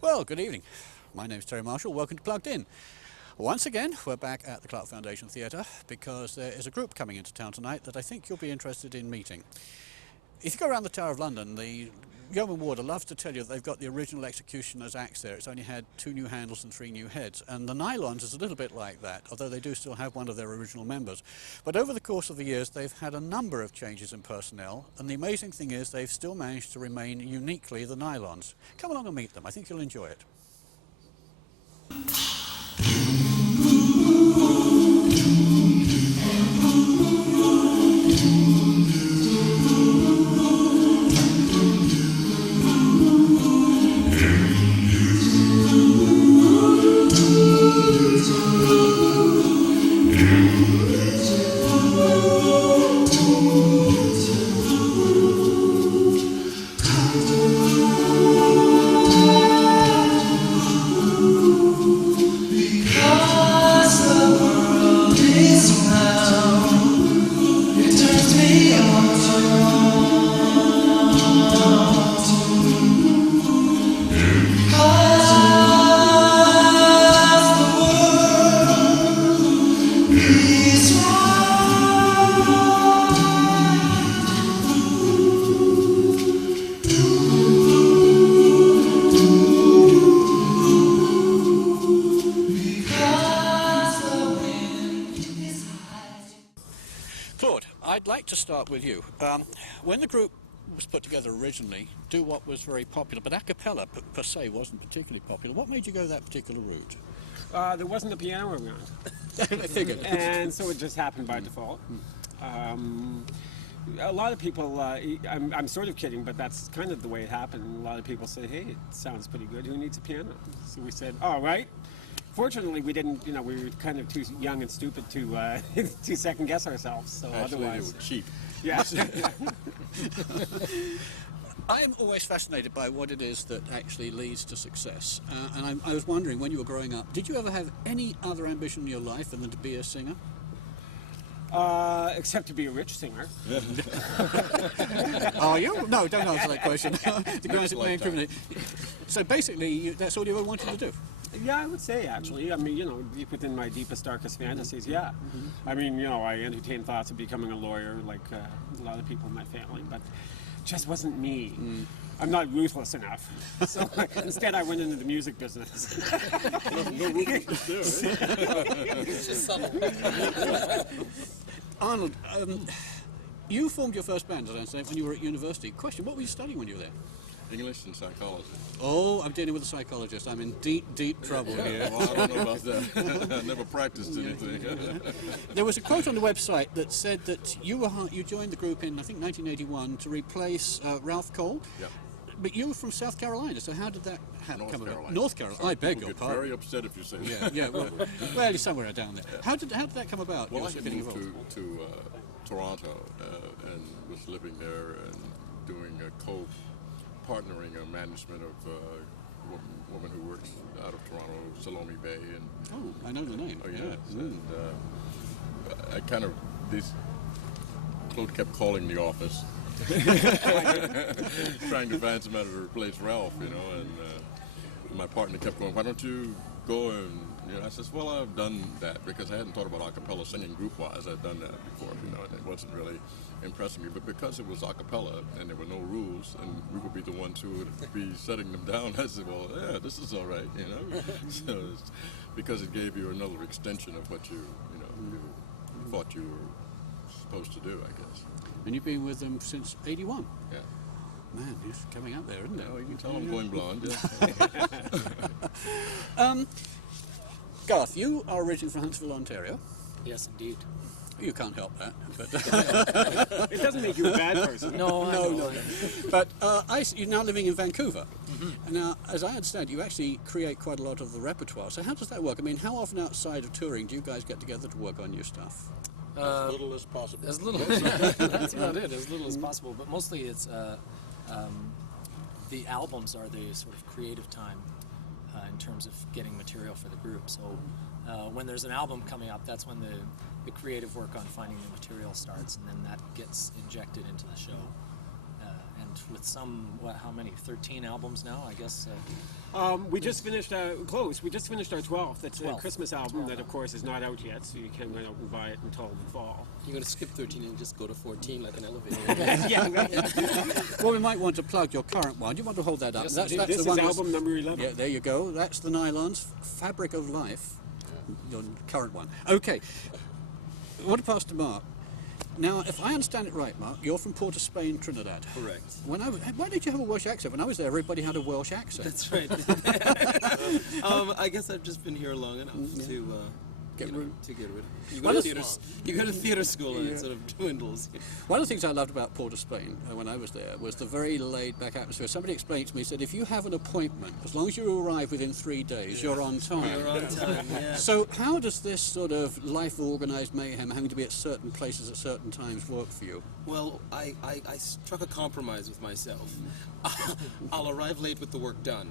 Well, good evening. My name's Terry Marshall. Welcome to Plugged In. Once again, we're back at the Clark Foundation Theatre because there is a group coming into town tonight that I think you'll be interested in meeting. If you go around the Tower of London, the Yeoman Warder loves to tell you that they've got the original Executioner's axe there. It's only had 2 new handles and 3 new heads. And the Nylons is a little bit like that, although they do still have one of their original members. But over the course of the years, they've had a number of changes in personnel. And the amazing thing is they've still managed to remain uniquely the Nylons. Come along and meet them. I think you'll enjoy it. I'd like to start with you. When the group was put together originally, doo-wop was very popular, but a cappella per se wasn't particularly popular. What made you go that particular route? There wasn't a piano around. I figured. And so it just happened by default. A lot of people, I'm sort of kidding, but that's kind of the way it happened. A lot of people said, hey, it sounds pretty good. Who needs a piano? So we said, all right. Fortunately, we didn't, we were kind of too young and stupid to to second guess ourselves. So actually, otherwise, they were cheap. Yes. I'm always fascinated by what it is that actually leads to success. And I was wondering, when you were growing up, did you ever have any other ambition in your life than to be a singer? Except to be a rich singer. Are you? No, don't answer that question. The guys may incriminate. So basically, that's all you ever wanted to do? Yeah, I would say, actually. I mean, deep within my deepest, darkest fantasies, yeah. I mean, I entertained thoughts of becoming a lawyer like a lot of people in my family, but it just wasn't me. I'm not ruthless enough. So instead, I went into the music business. No ruthlessness there, eh? It's just subtle. Arnold, you formed your first band, as I understand, when you were at university. Question, what were you studying when you were there? English and psychology. Oh, I'm dealing with a psychologist. I'm in deep, deep trouble here. Well, I don't know about that. I never practiced anything. There was a quote on the website that said that you joined the group in, I think, 1981 to replace Ralph Cole. Yeah. But you were from South Carolina, so how did that come about? Carolina. North Carolina. I beg your Get pardon. very upset if you say that. Yeah, well, you're somewhere down there. How did that come about? Well, I Getting had moved involved? to Toronto and was living there and doing a co-partnering a management of a woman who works out of Toronto, Salome Bay. And Oh, I know the name. oh yes, and I kind of Claude kept calling the office. Trying to find somebody to replace Ralph, and my partner kept going, why don't you go and, I says, well, I've done that because I hadn't thought about a cappella singing group-wise. I'd done that before, and it wasn't really impressing me. But because it was a cappella and there were no rules and we would be the ones who would be setting them down, I said, well, yeah, this is all right, So it's because it gave you another extension of what you thought you were supposed to do, I guess. And you've been with them since 81. Yeah. Man, he's coming up there, isn't it? Oh, you can tell I'm going blonde. Garth, you are originally from Huntsville, Ontario. Yes, indeed. You can't help that. But It doesn't make you a bad person. no. But you're now living in Vancouver. Now, as I understand, you actually create quite a lot of the repertoire. So how does that work? I mean, how often outside of touring do you guys get together to work on your stuff? As little as possible. As little. That's about it. As little as possible. But mostly, it's the albums are the sort of creative time in terms of getting material for the group. So when there's an album coming up, that's when the creative work on finding the material starts, and then that gets injected into the show. And and with some, how many? 13 albums now, I guess. We just finished close. We just finished our 12th. It's a 12th. Christmas album that, of course, is not out yet, so you can't go out and buy it until the fall. You're going to skip 13 and just go to 14 like an elevator. Yeah, right. Well, we might want to plug your current one. Do you want to hold that up? Yes, that's This the is one album number 11. Yeah, there you go. That's the Nylons, Fabric of Life, your current one. Okay, I want to pass to Mark. Now, if I understand it right, Mark, you're from Port of Spain, Trinidad. Correct. Why did you have a Welsh accent? When I was there, everybody had a Welsh accent. That's right. I guess I've just been here long enough to Get rid- to get rid of it. You Well, go to that's- theater school and it sort of dwindles. One of the things I loved about Port of Spain when I was there was the very laid-back atmosphere. Somebody explained to me, said, if you have an appointment, as long as you arrive within 3 days, you're on time. You're on time, yeah. So how does this sort of life of organised mayhem, having to be at certain places at certain times, work for you? Well, I struck a compromise with myself. I'll arrive late with the work done.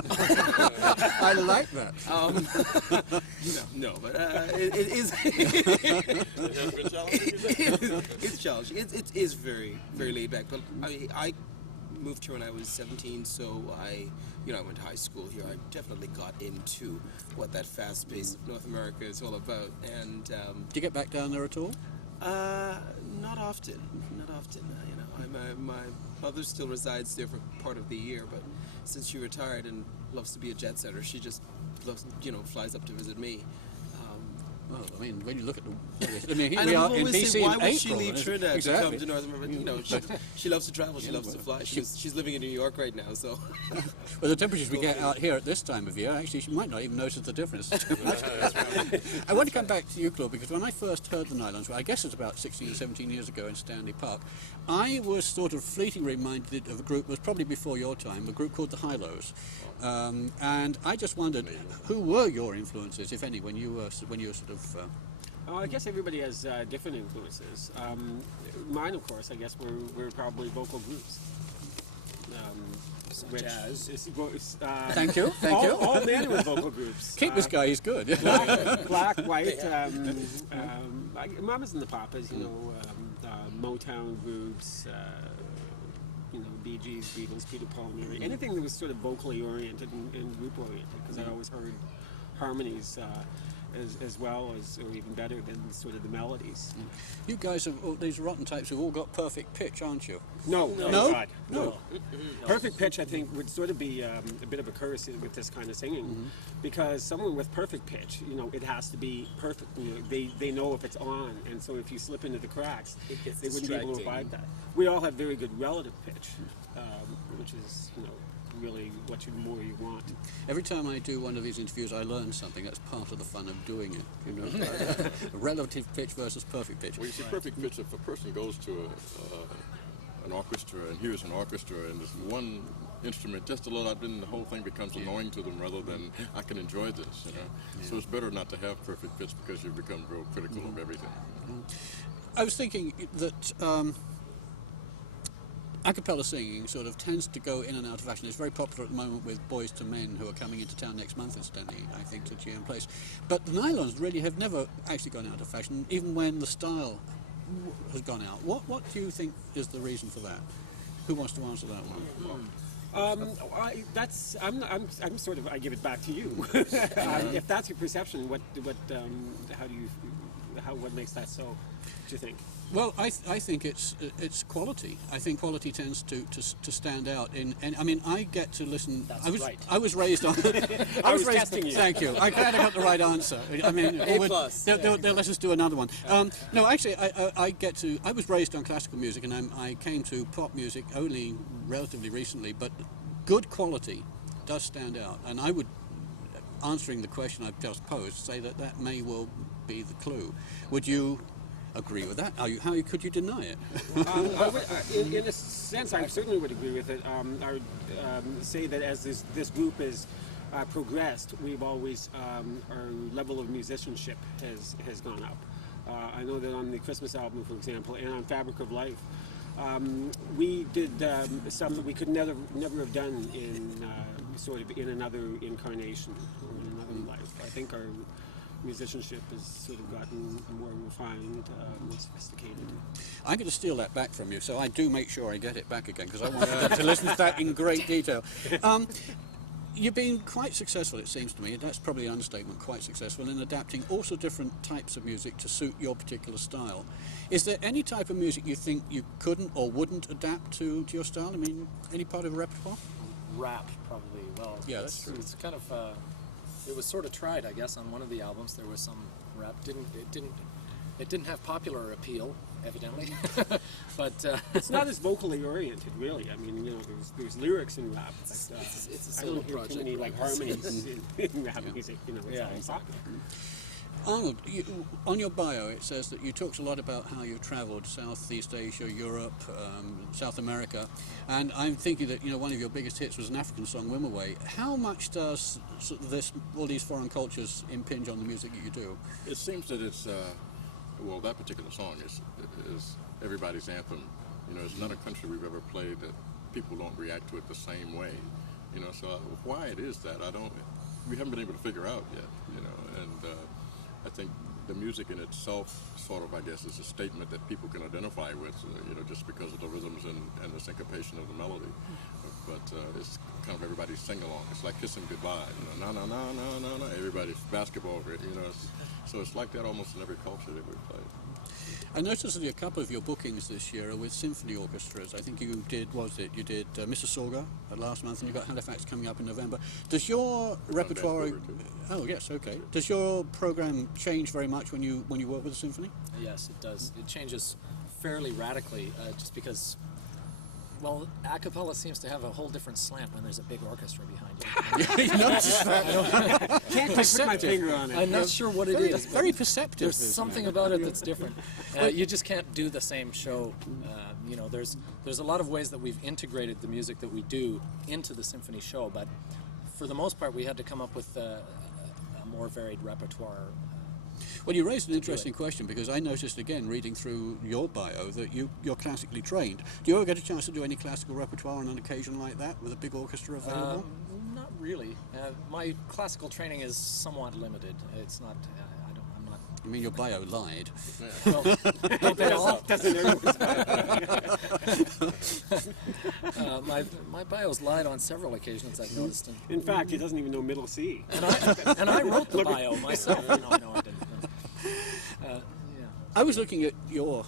I like that. No, but it is. It's challenging. It is very, very laid back. But I moved here when I was 17, so I went to high school here. I definitely got into what that fast pace of North America is all about. And Do you get back down there at all? not often. Not often. My mother still resides there for part of the year, but since she retired and loves to be a jet setter, she just loves, flies up to visit me. Well, I mean, when you look at the... I mean, here I we know are people in always BC say, why in would she April. leave Trinidad Exactly. to come to North America? She loves to travel, she loves to fly. She's living in New York right now, so... Well, the temperatures we get out here at this time of year, actually, she might not even notice the difference. I want to come back to you, Claude, because when I first heard the Nylons, I guess it was about 16 or 17 years ago in Stanley Park, I was sort of fleetingly reminded of a group, it was probably before your time, a group called the Nylons. And I just wondered, who were your influences, if any, when you were sort of... I guess everybody has different influences. Mine, of course, I guess were probably vocal groups. Which is Thank you. all men were vocal groups. Keep this guy, he's good. Black, white, Mamas and the Papas, Motown groups, Bee Gees, Beatles, Peter Paul, Mary, anything that was sort of vocally oriented and group oriented, because I always heard harmonies as well as, or even better than sort of the melodies. You guys, these rotten types, have all got perfect pitch, aren't you? No? God, No. no. Perfect pitch, I think, would sort of be a bit of a curse with this kind of singing, because someone with perfect pitch, it has to be perfect. They know if it's on, and so if you slip into the cracks, they wouldn't be able to abide that. We all have very good relative pitch, which is, really what more you want. Every time I do one of these interviews, I learn something. That's part of the fun of doing it. Relative pitch versus perfect pitch. Well, you see, perfect pitch, if a person goes to an orchestra and hears an orchestra and there's one instrument just a little out, then the whole thing becomes annoying to them rather than, I can enjoy this, So it's better not to have perfect pitch because you become real critical of everything. I was thinking that a cappella singing sort of tends to go in and out of fashion. It's very popular at the moment with Boys to Men, who are coming into town next month, incidentally, I think, to GM Place. But the Nylons really have never actually gone out of fashion, even when the style has gone out. What do you think is the reason for that? Who wants to answer that one? I give it back to you. If that's your perception, what makes that so? Do you think? Well, I think it's quality. I think quality tends to stand out. And I mean, I get to listen. Right. I was raised on. I was testing you. Thank you. I'm glad I got the right answer. I mean, they'll let us do another one. No, actually, I was raised on classical music, and I came to pop music only relatively recently. But good quality does stand out, and I would, answering the question I've just posed, say that may well be the clue. Would you agree with that? How could you deny it? In a sense, I certainly would agree with it. I would say that as this group has progressed, we've always, our level of musicianship has gone up. I know that on the Christmas album, for example, and on Fabric of Life, we did stuff that we could never have done in another incarnation or in another life. I think musicianship has sort of gotten more refined, more sophisticated. I'm going to steal that back from you, so I do make sure I get it back again, because I want to listen to that in great detail. You've been quite successful, it seems to me, and that's probably an understatement, quite successful in adapting also different types of music to suit your particular style. Is there any type of music you think you couldn't or wouldn't adapt to your style? I mean, any part of repertoire? Rap, probably. Well, Yeah, that's true. It's kind of it was sort of tried, I guess, on one of the albums. There was some rap. It didn't have popular appeal, evidently. But It's not as vocally oriented, really. I mean, you know, there's lyrics in rap. But, it's a I don't solo hear too project. many like right? harmonies in rap music. You know, it's Yeah, all exactly. popular. Arnold, on your bio it says that you talked a lot about how you travelled Southeast Asia, Europe, South America, and I'm thinking that, you know, one of your biggest hits was an African song, Wimaway. How much does all these foreign cultures impinge on the music that you do? It seems that it's, well, that particular song is everybody's anthem. You know, it's not a country we've ever played that people don't react to it the same way. You know, so why it is that, we haven't been able to figure out yet, you know, and I think the music in itself sort of, I guess, is a statement that people can identify with, you know, just because of the rhythms and the syncopation of the melody. But it's kind of everybody sing along. It's like kissing goodbye, you know, na na na na na na. Everybody basketball, you know. So it's like that almost in every culture that we play. I noticed that a couple of your bookings this year are with symphony orchestras. I think you did, you did Mississauga last month, and you've got Halifax coming up in November. Does your repertoire... Vancouver, too. Oh, yes, okay. Does your program change very much when you work with a symphony? yes, it does. It changes fairly radically, just because, well, a cappella seems to have a whole different slant when there's a big orchestra behind you. You noticed that? Can't quite put my finger on it. I'm not sure what it is. Very perceptive. There's something about it that's different. You just can't do the same show. You know, there's a lot of ways that we've integrated the music that we do into the symphony show, but for the most part, we had to come up with a more varied repertoire. Well, you raised an interesting question, because I noticed again reading through your bio that you're classically trained. Do you ever get a chance to do any classical repertoire on an occasion like that with a big orchestra available? Not really. My classical training is somewhat limited. It's not. I'm not. I mean, your bio lied. Well, don't they all? Doesn't everyone's My bio's lied on several occasions, I've noticed. In fact, he doesn't even know middle C. And I wrote the bio myself. No, I didn't. Yeah. I was looking at your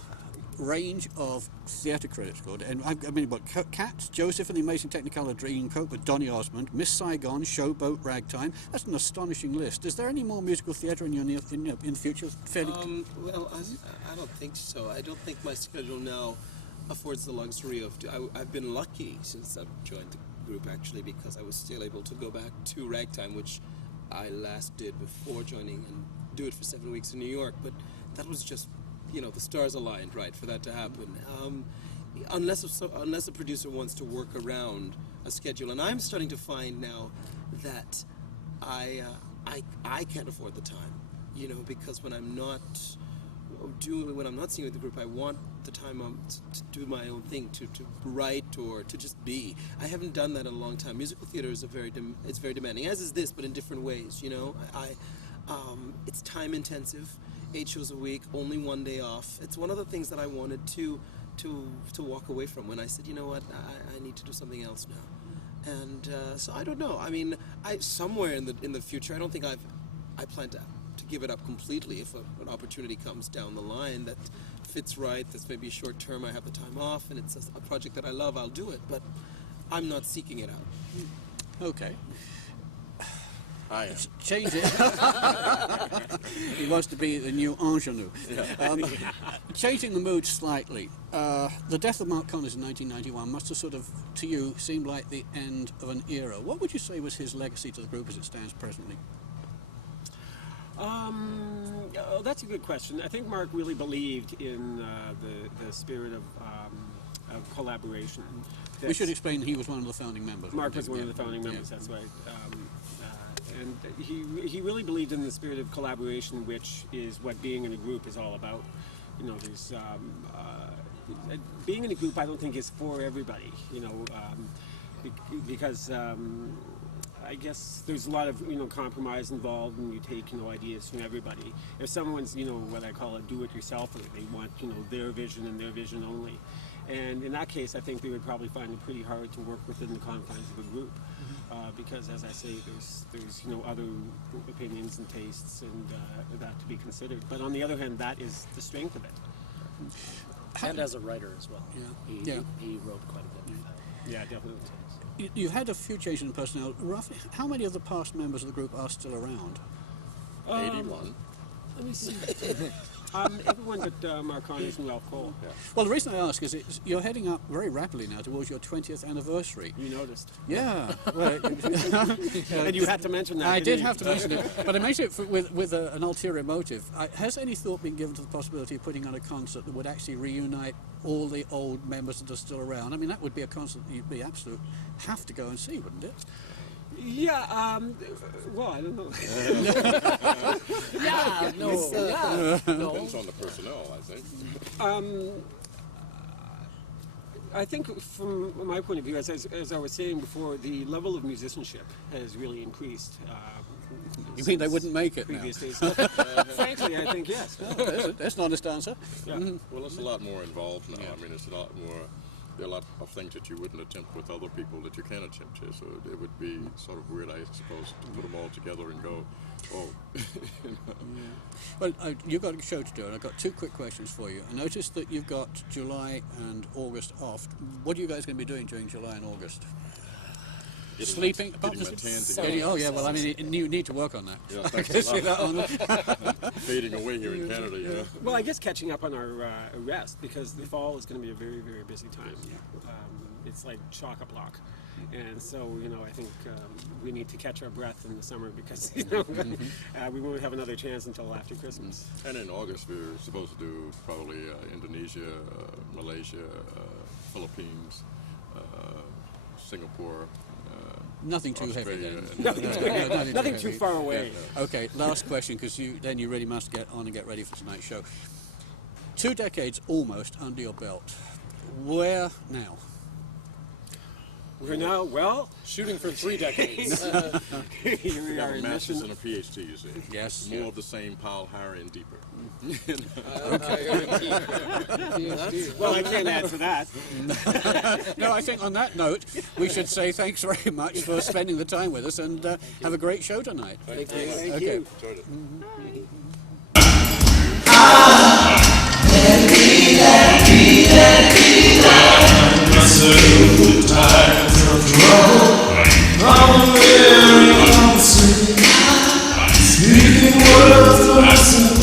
range of theatre credits, good, and I mean, what, Cats, Joseph and the Amazing Technicolor Dreamcoat with Donny Osmond, Miss Saigon, Showboat, Ragtime. That's an astonishing list. Is there any more musical theatre in the future? Fairly. Well, I don't think so. I don't think my schedule now affords the luxury of. I've been lucky since I've joined the group, actually, because I was still able to go back to Ragtime, which I last did before joining, and do it for 7 weeks in New York. But that was just, you know, the stars aligned, right, for that to happen. Unless a producer wants to work around a schedule, and I'm starting to find now that I can't afford the time, you know, because when I'm not singing with the group, I want the time to do my own thing, to write or to just be. I haven't done that in a long time. Musical theater is it's very demanding, as is this, but in different ways. You know, it's time intensive. 8 shows a week, only 1 day off. It's one of the things that I wanted to walk away from when I said, you know what, I need to do something else now. And so I don't know. I mean, somewhere in the future, I don't think I plan to give it up completely. If an opportunity comes down the line that fits right, that's maybe short term, I have the time off, and it's a project that I love, I'll do it. But I'm not seeking it out. Okay. I am. Change it. He wants to be the new ingenue. Changing the mood slightly. The death of Mark Connors in 1991 must have sort of, to you, seemed like the end of an era. What would you say was his legacy to the group as it stands presently? That's a good question. I think Mark really believed in the spirit of collaboration. We should explain he was one of the founding members. Mark was one of the founding members, that's right. And he really believed in the spirit of collaboration, which is what being in a group is all about. You know, there's being in a group, I don't think, is for everybody. You know, because I guess there's a lot of compromise involved, and you take ideas from everybody. If someone's what I call a do-it-yourselfer, they want their vision and their vision only, and in that case, I think they would probably find it pretty hard to work within the confines of a group, because as I say, there's other opinions and tastes and that to be considered. But on the other hand, that is the strength of it. And as a writer as well. He wrote quite a bit. Yeah, definitely. You had a few changes in personnel. Roughly, how many of the past members of the group are still around? 81. Let me see. Everyone but Marconi's and Ralph Cole. Yeah. Well, the reason I ask is you're heading up very rapidly now towards your 20th anniversary. You noticed. Yeah. Well, And you had to mention that. I didn't did you? have to mention it, but I mentioned it with an ulterior motive. Has any thought been given to the possibility of putting on a concert that would actually reunite all the old members that are still around? I mean, that would be a concert that you'd be absolute have to go and see, wouldn't it? Yeah, well, I don't know. Depends on the personnel, I think. I think from my point of view, as I was saying before, the level of musicianship has really increased. You mean they wouldn't make it now? Previous days. Frankly, I think yes. That's an honest answer. Yeah. Well, it's a lot more involved now. I mean, it's a lot more. There are a lot of things that you wouldn't attempt with other people that you can attempt to. So it would be sort of weird, I suppose, to put them all together and go, oh. Well, you've got a show to do, and I've got two quick questions for you. I noticed that you've got July and August off. What are you guys going to be doing during July and August? Sleeping? Getting my tan together. Oh, yeah, well, I mean, you need to work on that. Yeah, I thanks can a see that on the... Fading away here in Canada, you know. Well, I guess catching up on our rest, because the fall is going to be a very, very busy time. It's like chock-a-block. And so, I think we need to catch our breath in the summer because, we won't have another chance until after Christmas. And in August, we're supposed to do probably Indonesia, Malaysia, Philippines, Singapore. Nothing too heavy Australia, then. Nothing too far away. Okay, last question, because you really must get on and get ready for tonight's show. 2 decades almost under your belt. Where now? We're now, well, Shooting for 3 decades. here we We are got a in master's mission. and a PhD, you see. Yes. More of the same pile higher and deeper. Well, I can't add to that. No, I think on that note, we should say thanks very much for spending the time with us, and have a great show tonight. Thank Okay. you. Enjoyed it. Times of trouble, I'm weary, I'm sick. Speaking words of